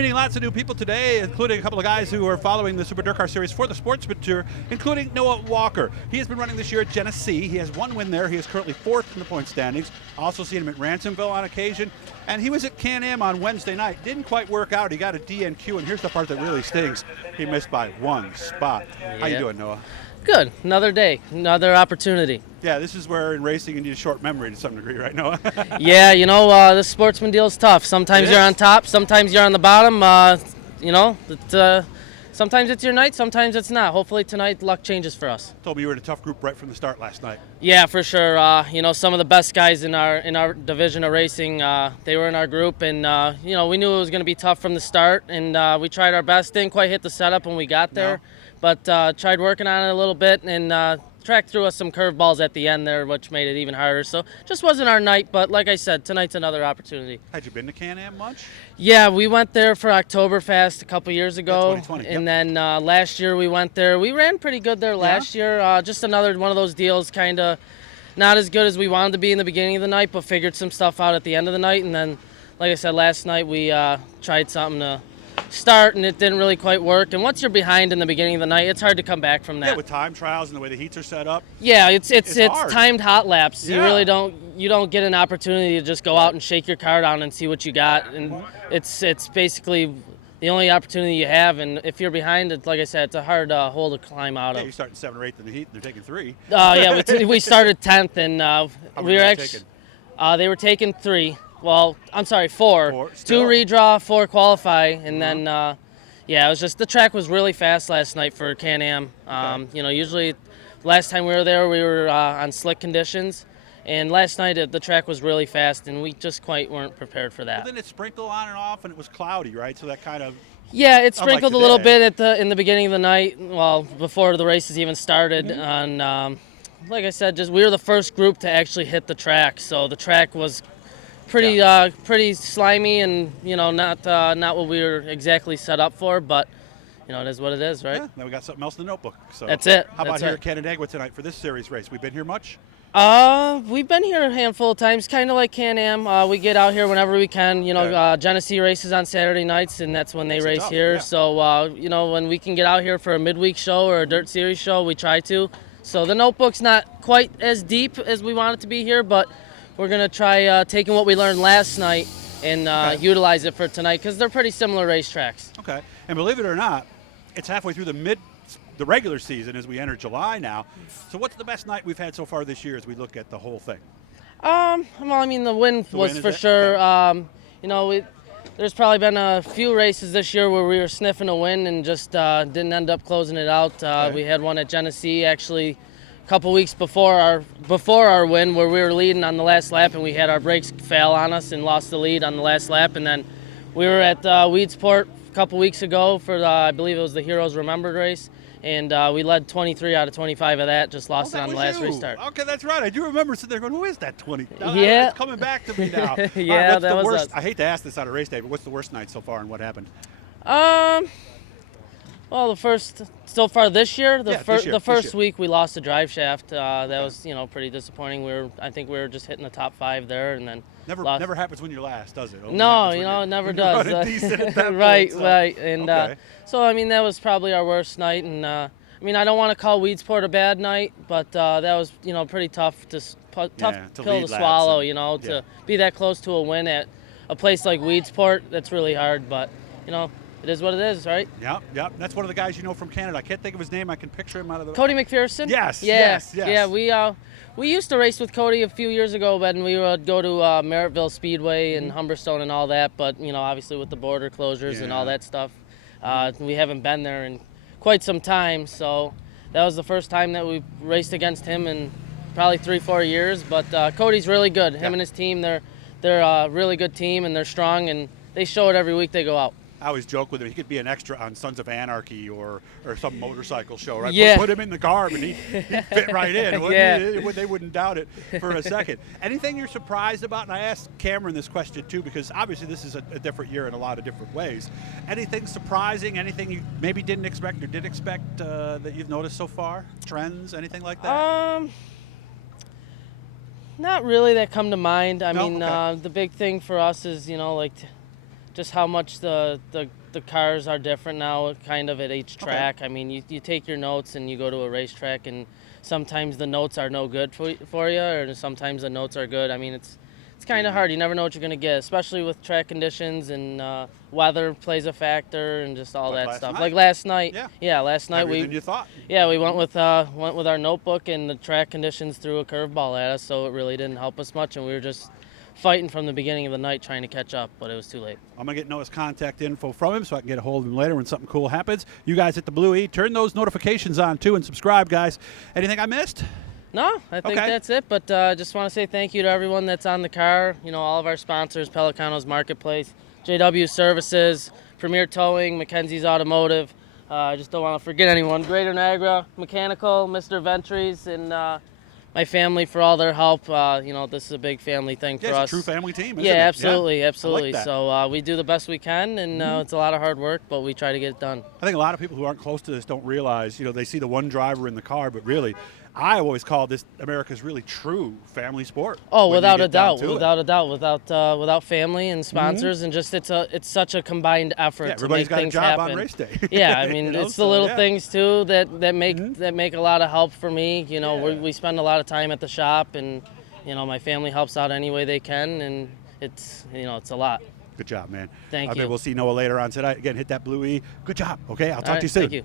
Meeting lots of new people today, including a couple of guys who are following the Super DIRTcar Series for the Sportsman Tour, including Noah Walker. He has been running this year at Genesee. He has one win there. He is currently 4th in the point standings. Also seen him at Ransomville on occasion. And he was at Can-Am on Wednesday night. Didn't quite work out. He got a DNQ, and here's the part that really stings. He missed by 1 spot. How you doing, Noah? Good. Another day, another opportunity. Yeah, this is where in racing you need a short memory to some degree, right, Noah? Yeah, this sportsman deal is tough. Sometimes you're on top, sometimes you're on the bottom. Sometimes it's your night, sometimes it's not. Hopefully tonight luck changes for us. Told me you were in a tough group right from the start last night. Yeah, for sure. Some of the best guys in our division of racing, they were in our group, and we knew it was going to be tough from the start, and we tried our best. Didn't quite hit the setup when we got there, but tried working on it a little bit, and tracked through us some curveballs at the end there, which made it even harder. So just wasn't our night, but like I said, tonight's another opportunity. Had you been to Can-Am much? Yeah, we went there for Oktoberfest a couple years ago. Yeah, 2020, and then last year we went there. We ran pretty good there last year. Just another one of those deals, kind of not as good as we wanted to be in the beginning of the night, but figured some stuff out at the end of the night. And then, like I said, last night we tried something to start, and it didn't really quite work. And once you're behind in the beginning of the night, it's hard to come back from that. Yeah, with time trials and the way the heats are set up. Yeah, it's hard. timed hot laps. Yeah. You really don't get an opportunity to just go out and shake your car down and see what you got. And it's basically the only opportunity you have. And if you're behind, like I said, it's a hard hole to climb out of. You're starting 7th or 8th in the heat, and they're taking 3. We started 10th, and we were actually they were taking 3. Well, I'm sorry, 4. 2 redraw, 4 qualify, and then, it was just the track was really fast last night for Can-Am. Usually last time we were there, we were on slick conditions, and last night the track was really fast, and we just quite weren't prepared for that. Well, then it sprinkled on and off, and it was cloudy, right? So that kind of... Yeah, it sprinkled a little bit in the beginning of the night, well, before the races even started, and like I said, we were the first group to actually hit the track, so the track was pretty slimy, and not what we were exactly set up for, but it is what it is, right? Yeah, now we got something else in the notebook. So that's it. How about here at Canandaigua tonight for this series race? We've been here much? We've been here a handful of times, kind of like Can-Am. We get out here whenever we can. Genesee races on Saturday nights, and that's when they race here. Yeah. So when we can get out here for a midweek show or a dirt series show, we try to. So the notebook's not quite as deep as we want it to be here, but we're going to try taking what we learned last night and utilize it for tonight, because they're pretty similar racetracks. Okay. And believe it or not, it's halfway through the regular season as we enter July now. So what's the best night we've had so far this year as we look at the whole thing? The win was for sure. There's probably been a few races this year where we were sniffing a win and just didn't end up closing it out. We had one at Genesee actually couple weeks before our win, where we were leading on the last lap, and we had our brakes fail on us and lost the lead on the last lap. And then we were at Weedsport a couple weeks ago for I believe it was the Heroes Remembered race, and we led 23 out of 25 of that, just lost it on the last restart. Okay, that's right. I do remember sitting there going, who is that 20? Yeah. It's coming back to me now. Yeah, what's that the was worst? us. I hate to ask this on a race day, but what's the worst night so far, and what happened? Well, so far this year, the first year. week we lost the drive shaft. That was, pretty disappointing. I think we were just hitting the top 5 there, and then never happens when you're last, does it? No, it never does. Decent at that right, point, right, and that was probably our worst night. And I don't want to call Weedsport a bad night, but that was pretty tough pill to swallow. To be that close to a win at a place like Weedsport, that's really hard. But it is what it is, right? Yep. That's one of the guys you know from Canada. I can't think of his name. I can picture him out of the... Cody McPherson? Yes. Yeah, we used to race with Cody a few years ago, when we would go to Merrittville Speedway and Humberstone and all that, but, obviously with the border closures and all that stuff, we haven't been there in quite some time, so that was the first time that we raced against him in probably 3-4 years, but Cody's really good. Him and his team, they're a really good team, and they're strong, and they show it every week they go out. I always joke with him. He could be an extra on Sons of Anarchy or some motorcycle show, right? Yeah. Put him in the garb and he'd fit right in. They wouldn't doubt it for a second. Anything you're surprised about? And I asked Cameron this question too, because obviously this is a different year in a lot of different ways. Anything surprising? Anything you maybe didn't expect or did expect that you've noticed so far? Trends? Anything like that? Not really that come to mind. I mean, okay. the big thing for us is, just how much the cars are different now, kind of at each track. Okay. I mean, you take your notes and you go to a racetrack, and sometimes the notes are no good for you, or sometimes the notes are good. I mean, it's kind of hard. You never know what you're going to get, especially with track conditions, and weather plays a factor, and just all that stuff. Like last night. Yeah, last night Heavier than you thought. Yeah, we went with our notebook, and the track conditions threw a curveball at us, so it really didn't help us much, and we were just fighting from the beginning of the night trying to catch up, but it was too late. I'm going to get Noah's contact info from him so I can get a hold of him later when something cool happens. You guys hit the blue E. Turn those notifications on, too, and subscribe, guys. Anything I missed? No, I think that's it, but I just want to say thank you to everyone that's on the car, all of our sponsors, Pelicanos Marketplace, JW Services, Premier Towing, Mackenzie's Automotive. I just don't want to forget anyone. Greater Niagara Mechanical, Mr. Ventries, and my family for all their help. This is a big family thing for us. It's a true family team, isn't it? Yeah, absolutely. I like that. So we do the best we can, and it's a lot of hard work, but we try to get it done. I think a lot of people who aren't close to this don't realize, they see the one driver in the car, but really, I always call this America's really true family sport. Oh, without a doubt, without family and sponsors, and just it's such a combined effort to make things happen. Everybody's got a job on race day. Yeah, I mean it's the little things too that make a lot of help for me. We spend a lot of time at the shop, and my family helps out any way they can, and it's a lot. Good job, man. Thank you. We'll see Noah later on tonight. Again, hit that blue E. Good job. Okay, I'll talk to you soon. Thank you.